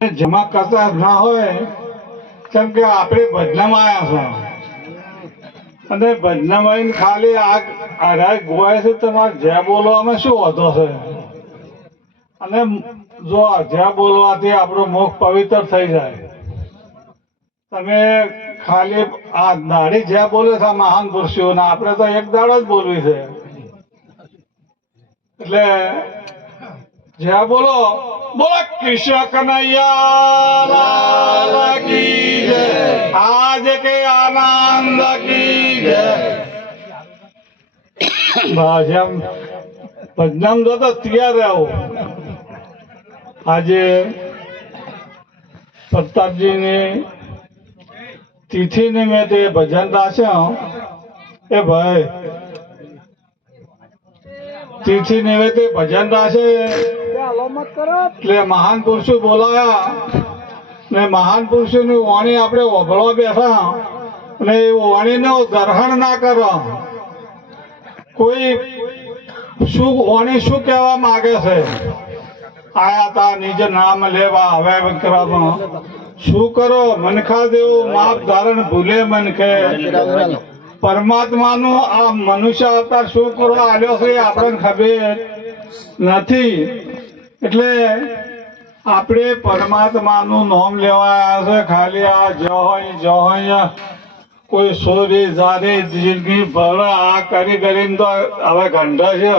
જમા કરતા ના હોય, કેમ કે આપણે ભજનામાં આવ્યા છો. અને ભજનામાં ખાલી આ આરા ગોવાય છે તમારે જ્યાં બોલવામાં શું વાંધો છે? અને જો જ્યાં બોલવાથી આપણો મુખ પવિત્ર થઈ જાય. તમે ખાલી આ દાઢી જ્યાં બોલે છે મહાન પુરુષો આપણે તો એક દાડો જ બોલવી છે. એટલે જ્યાં બોલો બોલો, કૃષ્ણ કનૈયા કી જય. આજ કે આનંદ કી જય. એમ ભજનામ તો તિથિ નિમિત્તે ભજન રાખ્યો. એ ભાઈ, તિથિ નિમિત્તે ભજન રાશે એટલે મહાન પુરુષો બોલાયા. ને મહાન પુરુષોની વાણી આપણે ઓભળવા બેઠા. અને એ વાણીનું ગ્રહણ ના કરો કોઈ શું વાણી શું કહેવા માંગે છે? આયા તા નિજ નામ લેવા હવે વિક્રમ શું કરો? મનખા દેવું માપ ધારણ ભૂલે મનખે પરમાત્માનું આ મનુષ્ય અવતાર શું કરવા આવ્યો છે આપણને ખબર નથી. એટલે આપણે પરમાત્માનું નામ લેવા છે. ખાલી આ જહોય જહોય, કોઈ સોરી જારે જિંદગી ભર આ કરી કરીને તો હવે ઘંટા છે.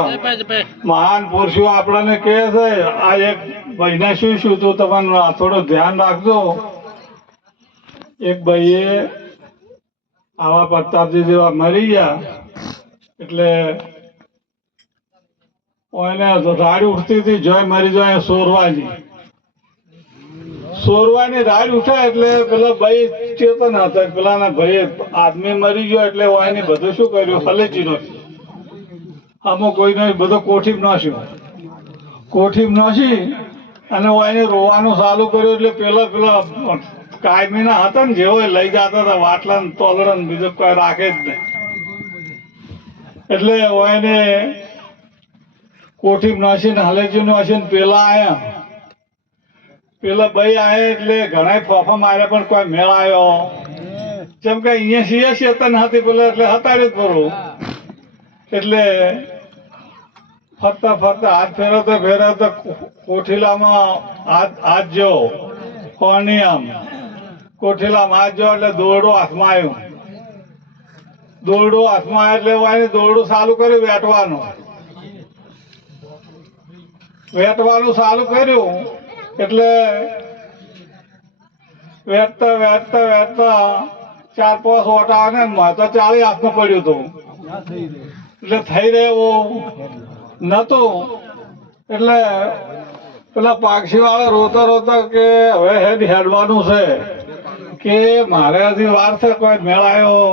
મહાન પુરુષો આપણને કહે છે, આ એક મહિના શું શું તું તમારું થોડું ધ્યાન રાખજો. એક ભાઈએ આવા પ્રતાપજી જેવા મરી ગયા. એટલે એને રાડ ઉઠતી હતી જોઈ મારી જાય સોરવાની. સોરવાની રાડ ઉઠે એટલે પેલા ભાઈ ચેતન હતા, પેલાના ભાઈ આદમી મરી ગયો એટલે એને બધું શું કર્યું? હલેચી નાખ્યું આમાં કોઈને બધો કોઠી નાખ્યો કોઠી નાખી અને એને રોવાનું ચાલુ કર્યું એટલે પેલા પેલા કાયમીના હતા ને જેવો લઈ જતા હતા વાટલા ને તોલડા ને બીજું કોઈ રાખે જ નહીં. એટલે એને કોઠી નાસીને હલેજી નાસીને પેલા આયા. પેલા ભાઈ આયા એટલે ઘણા ફોફા માર્યા પણ કોઈ મેળ આવ્યો જેમ કે અહીંયા સિંહ ચેતન હતી પેલા એટલે હતાડ્યું જ કરું એટલે ફરતા ફરતા હાથ ફેરવતા ફેરવતા કોઠીલામાં હાથ હાથ જો કોની આમ કોઠીલામાં હાથ જો એટલે દોરડો હાથમાં આવ્યો. દોરડો હાથમાં એટલે દોરડું ચાલુ કર્યું વેટવાનું વેટવાનું ચાલુ કર્યું. એટલે વેટતા વેટતા વેટતા ચાર પાંચ ઓટા અને ને તો ચાલી હાથમાં પડ્યું હતું. એટલે થઈ રહ્યું નતું એટલે પેલા પાક્ષી વાળા રોતા રોતા કે હવે હેડ હેડવાનું છે. કે મારે હજી વાર છે, કોઈ મેળાયો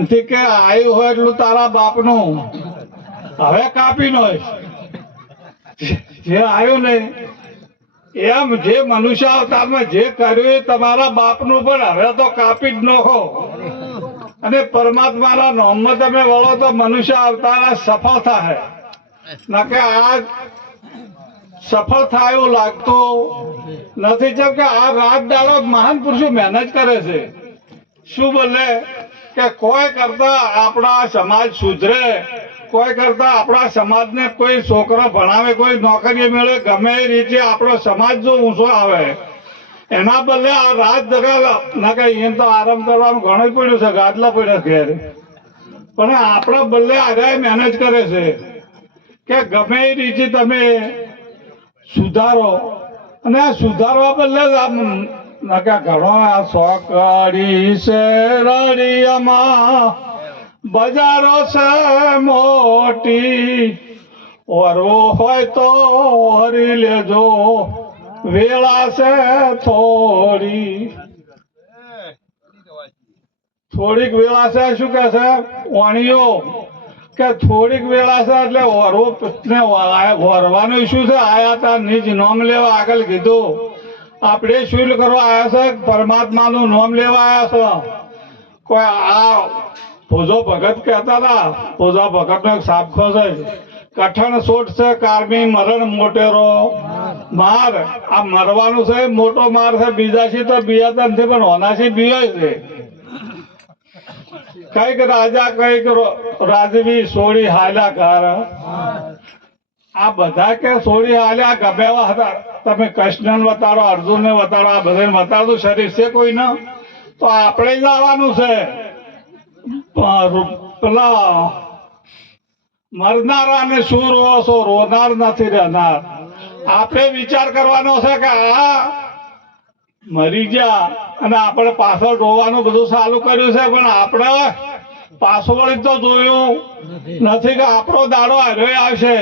નથી કે આવ્યું હોય એટલું તારા બાપનું. હવે કાપી નો જે આવ્યું ને, એમ જે મનુષ્ય અવતારમાં જે કર્યું એ તમારા બાપનું પણ હવે તો કાપી જ નોખો. અને પરમાત્માના નામમાં તમે વળો તો મનુષ્ય અવતાર સફળ થાય નકે આ સફળ થાય એવું લાગતું નથી. જેમ કે આ રાત દાડો મહાન પુરુષો મહેનત કરે છે. શું બોલે? કે કોઈ કરતા આપણા સમાજ સુધરે. કોઈ કરતા આપણા સમાજને કોઈ છોકરો ભણાવે, કોઈ નોકરી મેળવે, ગમે એ રીતે આપણો સમાજ જો ઊંચો આવે, એના બદલે આ રાત દગા અહીંયા તો આરામ કરવાનું ઘણું પડ્યું છે, ગાદલા પડ્યા ઘેર. પણ આપણા બદલે આરે મેનેજ કરે છે કે ગમે એ રીતે તમે સુધારો. અને આ સુધારવા બદલે નકા ઘણો આ સોકડી છે રડિયામાં બજારો છે મોટી. વરવો હોય તો વરી લેજો. વેળા છે થોડી. થોડીક વેળા છે શું કે છે? વાણીઓ. કે થોડીક વેળા છે એટલે વરવો ને વરવાનો શું છે. આયા તા નિજ નોમ લેવા આગળ કીધું. આપણે શું કરવા આવ્યા છે? પરમાત્માનું નામ લેવા આવ્યા છે. કોઈ આ ભોજો ભગત કહેતા હતા. ફોજા ભગત નો સાબખો છે. કઠણ સોટ છે, કારમી મરણ મોટેરો. માર, આ મરવાનું છે, મોટો માર છે, બીજા છે તો બિયાતા નથી પણ હોનાથી બીવાય છે. કંઈક રાજા, કંઈક રાજવી, સોળી હાલ્યા કાર આ બધા કે સોળી હાલ્યા ગભેવા હતા. તમે કૃષ્ણને વતાડો, અર્જુનને વતાડો, આ બધાને વતાડતું શરીર છે કોઈ ના? તો આપણે આવવાનું છે. પેલા મરનારા ને શું રો છો રોનાર નથી રહેનાર. આપણે વિચાર કરવાનો છે કે આ મરી ગયા અને આપણે પાછળ રોવાનું બધું ચાલુ કર્યું છે, પણ આપણે પાછળ તો જોયું નથી કે આપણો દાડો આવ્યો આવશે.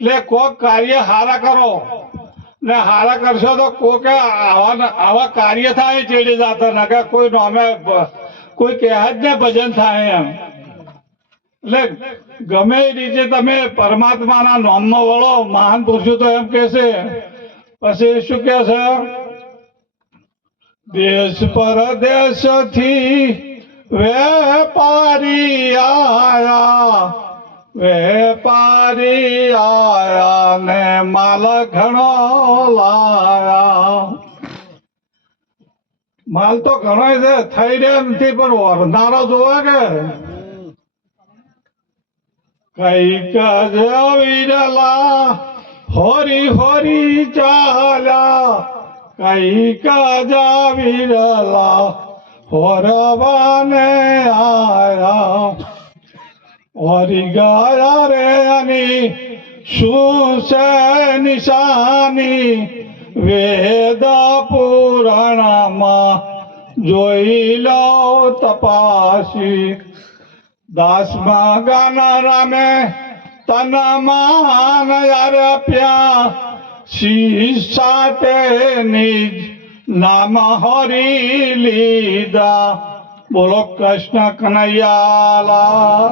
એટલે કોક કાર્ય હારા કરો ને હારા કરશો તો કોક આવા આવા કાર્ય થાય ચેડી જાતા કે કોઈ નામે કોઈ જ ને ભજન થાય એમ. એટલે ગમે એ રીતે તમે પરમાત્માના નામમાં વળો, મહાન પુરુષો તો એમ કે પછી શું કે છે? દેશ પરદેશથી વેપારી આયા વેપારી આયા ને માલ ઘણો લાયા. માલ તો ઘણો છે, થઈ રહ્યા નથી, પણ વરનારો જોવે કે. કંઈક જવીરલા હોરી હોરી ચાલ્યા. કંઈક જાવીરલા હોરવાને આયા. હોરી ગયા રે અની શું છે નિશાની? વેદ પુરાણામાં જોઈ લો તપાસી. દાસમાં ગાના રામે તન માન અર્પ્યા શીશાતે નિજ નામ હરી લીધા. બોલો કૃષ્ણ કનૈયાલા